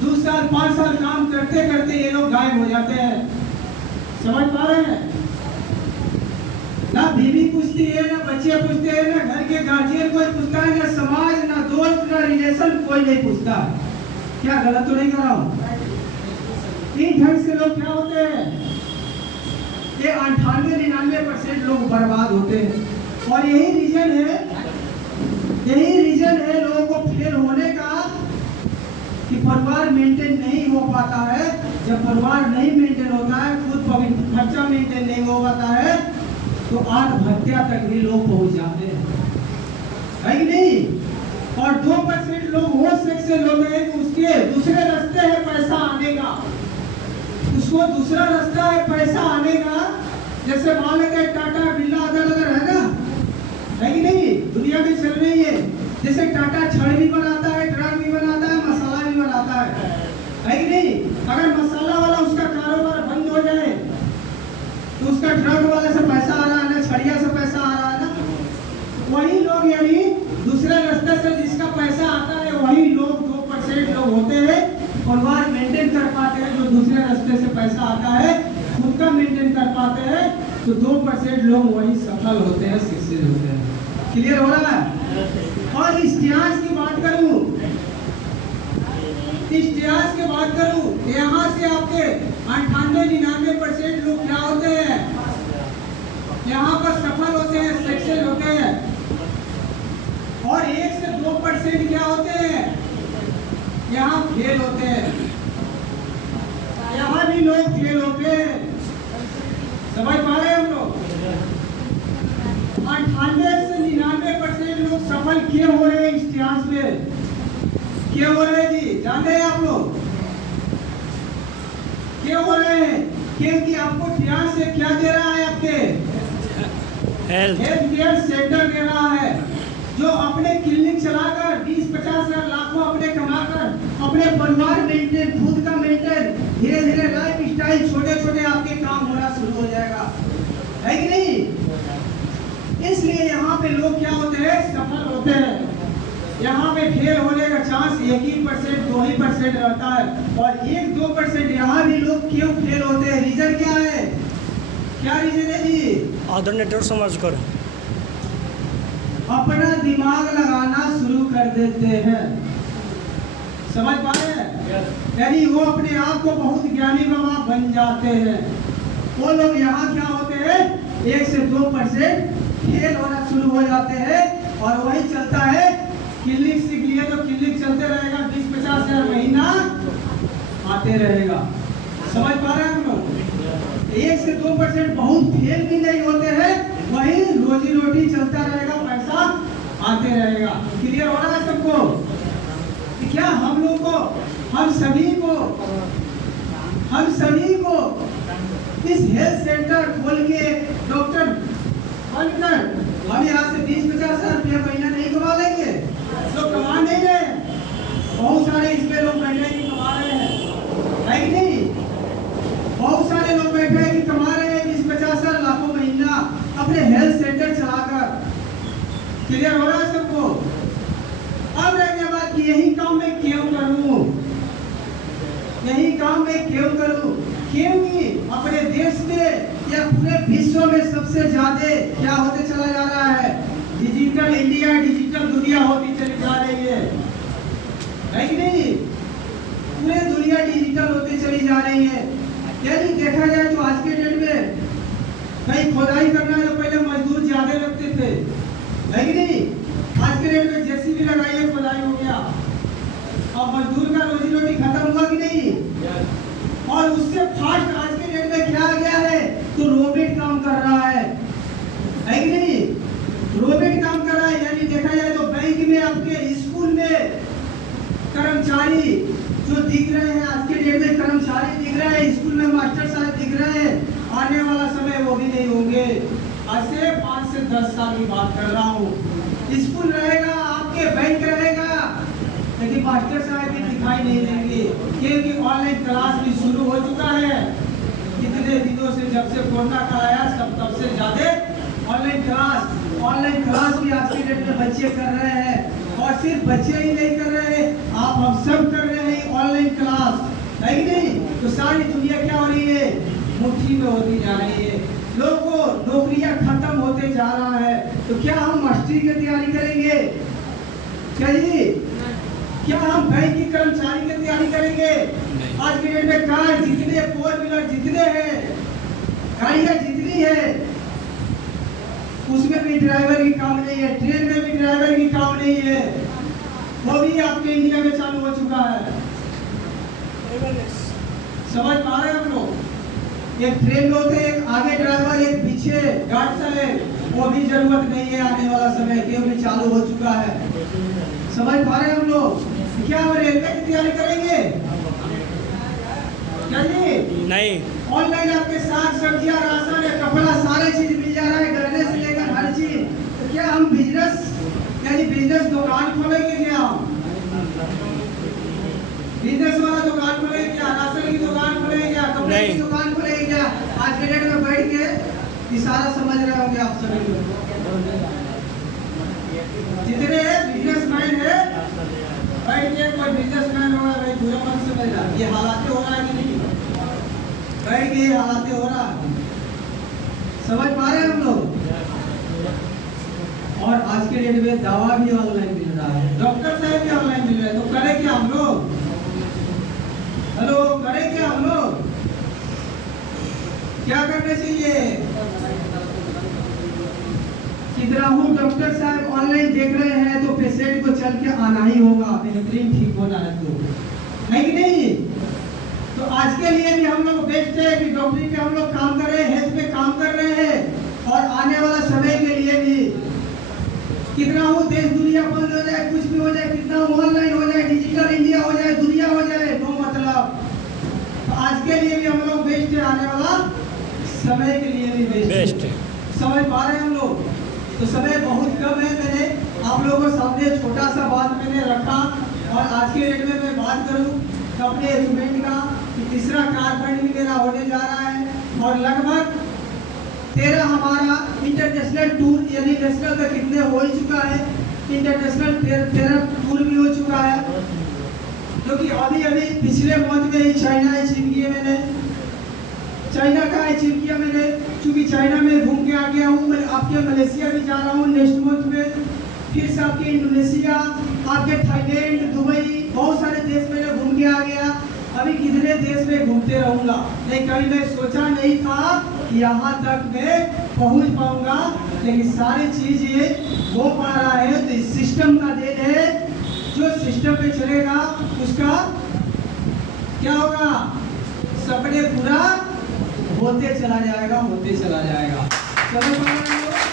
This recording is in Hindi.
2 साल 5 साल काम करते करते ये लोग गायब हो जाते हैं। समझ पा रहे हैं? ना बीवी पूछती है, ना बच्चे पूछते हैं, ना घर के गार्जियन कोई पूछता है, ना समाज, ना दोस्त, ना रिलेशन, कोई नहीं पूछता। क्या गलत तो नहीं कर रहा हूँ? इन ढंग से लोग क्या होते हैं, ये 98-99% लोग बर्बाद होते हैं। और यही रीजन है लोगों को फेल होने का, कि परिवार मेंटेन नहीं हो पाता है। जब परिवार नहीं मेंटेन होता है, खुद खर्चा मेंटेन नहीं हो पाता है, तो आत्महत्या तक भी लोग पहुंच जाते हैं, है कि नहीं? और 2% लोग वो सेक्शन होते हैं कि उसके दूसरे रास्ते है पैसा आने का, उसको दूसरा रास्ता है पैसा आने का। जैसे मान लेते टाटा बिरला अगर है ना, है कि नहीं? दुनिया में चल रही है। जैसे टाटा छड़ भी बनाता है, ट्रक भी बनाता है, मसाला भी बनाता है कि नहीं? अगर मसाला वाला उसका कारोबार बंद हो जाए तो उसका ट्रक वाले से पैसा आ रहा है ना, छड़िया से पैसा आ रहा है ना। वही लोग यानी दूसरे रास्ते से जिसका पैसा आता है, वही लोग 2% लोग होते हैं परिवार मेंटेन कर पाते हैं। जो दूसरे रास्ते से पैसा आता है खुद का मेंटेन कर पाते हैं, तो 2% लोग वही सफल होते हैं, सक्सेस होते हैं। क्लियर हो रहा है? और इतिहास की बात करूं, इतिहास की बात करूं, यहाँ से आपके 98-99% लोग क्या होते हैं, यहाँ पर सफल होते हैं, सक्सेस होते हैं। और 1 से 2% क्या होते हैं, यहाँ फेल होते हैं। यहाँ भी लोग फेल होते हैं। समझ पा रहे हैं हम लोग? 98 से 99% लोग सफल क्यों हो रहे हैं इतिहास में? क्यों हो रहे हैं जी? जानते हैं आप लोग क्यों हो रहे हैं? क्योंकि आपको इतिहास से क्या दे रहा है, आपके हेल्थ केयर सेंटर दे रहा है, जो अपने क्लिनिक चलाकर 20-50 हजार लाखों अपने कमाकर अपने परिवार मेंटेन, खुद का मेंटेन, धीरे धीरे लाइफ स्टाइल छोटे छोटे आपके काम होना शुरू हो जाएगा, है कि नहीं? इसलिए यहाँ पे लोग क्या होते हैं, सफल होते हैं। यहाँ पे फेल होने का चांस 1% 2% रहता है। और 1-2% यहाँ भी लोग क्यों फेल होते हैं, रीजन क्या है? क्या रीजन है जी? आदर नेटवर्क समझ कर अपना दिमाग लगाना शुरू कर देते हैं। समझ पा रहे हैं? यानी वो अपने आप को बहुत ज्ञानी बाबा बन जाते हैं। वो लोग यहाँ क्या होते हैं, 1 से 2% फेल होना शुरू हो जाते हैं। और वही चलता है, क्लिनिक सीख लिया तो क्लिनिक चलते रहेगा, 20-50 हजार महीना आते रहेगा। समझ पा रहे हैं हम लोग? 1 से 2% बहुत फेल भी नहीं होते हैं, वही रोजी रोटी चलता रहेगा, पैसा आते रहेगा। क्लियर हो रहा है सबको? क्या हम लोग को, हम सभी को इस हेल्थ सेंटर खोल के डॉक्टर बनकर हम यहाँ से 20-50 हजार रुपया महीना नहीं कमा लेंगे? लोग कमा नहीं रहे, बहुत सारे इसमें लोग बैठे कि कमा रहे हैं, है कि नहीं? बहुत सारे लोग बैठे हैं कि कमा रहे हैं 20-50 हजार लाखों महीना अपने हेल्थ सेंटर चलाकर। क्लियर हो रहा है सबको? अब रहने बात कि यही काम मैं क्यों करूं, यही काम मैं क्यों करूं? क्योंकि अपने देश में या पूरे विश्व में सबसे ज्यादा क्या होते चला जा रहा है, डिजिटल इंडिया, डिजिटल दुनिया होती चली जा रही है कि नहीं? पूरे दुनिया डिजिटल होती चली जा रही है। यानी देखा जाए तो आज के डेट में कहीं खुदाई करना है तो पहले मजदूर ज्यादा लगते थे, है कि नहीं? आज के डेट में जेसीबी लगाइए, खुदाई हो गया। और मजदूर का रोजी रोटी खत्म हुआ कि नहीं? और उससे फास्ट आज के डेट में क्या आ गया है, तो रोबोट काम कर रहा है कि नहीं? रोबोट काम कर रहा है। यानी देखा जाए तो बैंक में, आपके स्कूल में कर्मचारी जो दिख रहे हैं, आज के डेट में कर्मचारी दिख रहे हैं, स्कूल में मास्टर साहब दिख रहे हैं, आने वाला समय वो भी नहीं होंगे। आज से 5 से 10 साल की बात कर रहा हूँ। स्कूल रहेगा, आपके बैंक रहेगा, लेकिन मास्टर साहब भी दिखाई नहीं देंगे, क्योंकि ऑनलाइन क्लास भी शुरू हो चुका है। कितने दिनों से, जब से कोरोना काल आया, तब से ज्यादा ऑनलाइन क्लास भी आज के डेट में बच्चे कर रहे हैं। और सिर्फ बच्चे ही नहीं कर रहे हैं, आप हम सब कर रहे हैं ऑनलाइन क्लास। खत्म होते जा रहा है, तो क्या हम मास्टरी की तैयारी करेंगे? क्या जी? क्या हम बैंक की कर्मचारी की तैयारी करेंगे? आज के डेट में कार जितने, फोर व्हीलर जितने हैं, गाड़ियां जितनी है, उसमें भी ड्राइवर की काम नहीं है, ट्रेन में भी ड्राइवर की काम नहीं है। वो भी आपके इंडिया में चालू हो चुका है। समझ पा रहे हैं हम लोग? एक ट्रेन में होते, एक आगे ड्राइवर, एक पीछे गार्ड साहब, वो भी जरूरत नहीं है आने वाला समय, क्योंकि चालू हो चुका है। समझ पा रहे हैं हम लोग? क्या हम रेलवे की तैयारी करेंगे? क्या जी? नहीं। ऑनलाइन आपके साग सब्जियां, राशन है, कपड़ा, सारे चीज मिल जा रहा है, गहने से लेकर हर चीज। तो क्या हम बिजनेस यानी बिजनेस दुकान खोलेंगे? क्या हम बिजनेस वाला दुकान खोलेंगे? क्या राशन की दुकान खोलेंगे? क्या कपड़े की दुकान खोलेंगे? क्या आज के डेट में बैठ के इशारा समझ रहे होंगे आप सभी लोग। जितने बिजनेसमैन है बैठ के, कोई बिजनेसमैन होगा भाई पूरा मन से मिल रहा, ये हालात हो रहा है कि नहीं? बैठ के हालात हो रहा है। समझ पा रहे हैं हम लोग? और आज के डेट में दवा भी ऑनलाइन मिल रहा है, डॉक्टर साहब भी ऑनलाइन मिल रहे हैं। तो करें क्या हम लोग? हेलो, करें क्या हम लोग? क्या करना चाहिए? किधराहू डॉक्टर साहब ऑनलाइन देख रहे हैं तो पेशेंट को चल के आना ही होगा, बेहतरीन ठीक होना है तो, है कि नहीं? तो आज के लिए भी हम लोग बेस्ट है कि डॉक्टरी पे हम लोग काम कर रहे हैं, हेल्थ पे काम कर रहे हैं, और आने वाला समय के लिए भी कितना हो देश दुनिया बंद हो जाए, कुछ भी हो जाए, कितना ऑनलाइन हो जाए, डिजिटल इंडिया हो जाए, दुनिया हो जाए, नो मतलब, तो आज के लिए भी हम लोग बेस्ट है, आने वाला समय के लिए भी बेस्ट है। समझ पा रहे हैं हम लोग? तो समय बहुत कम है, मैंने आप लोगों के सामने छोटा सा बात मैंने रखा। और आज के डेट में मैं बात करूं अपने स्टूडेंट का कि तीसरा कारखंड भी मेरा होने जा रहा है, और लगभग 13 हमारा इंटरनेशनल टूर, यानी नेशनल का कितने हो ही चुका है, इंटरनेशनल 13 टूर भी हो चुका है, क्योंकि अभी पिछले मंथ में ही चाइना अचीव किया मैंने, चाइना का अचीव किया मैंने, क्योंकि चाइना में घूम के आ गया हूँ। मैं आपके मलेशिया भी जा रहा हूँ नेक्स्ट मंथ में, फिर से आपके इंडोनेशिया, आपके थाईलैंड, दुबई, बहुत सारे देश मैंने घूम के आ गया। अभी कितने देश में घूमते रहूंगा, नहीं कभी मैं सोचा नहीं था कि यहाँ तक मैं पहुँच पाऊंगा, लेकिन सारी चीज ये हो पा रहा है तो इस सिस्टम का देन है। जो सिस्टम पे चलेगा उसका क्या होगा? सपने पूरा होते चला जाएगा, होते चला जाएगा। चलो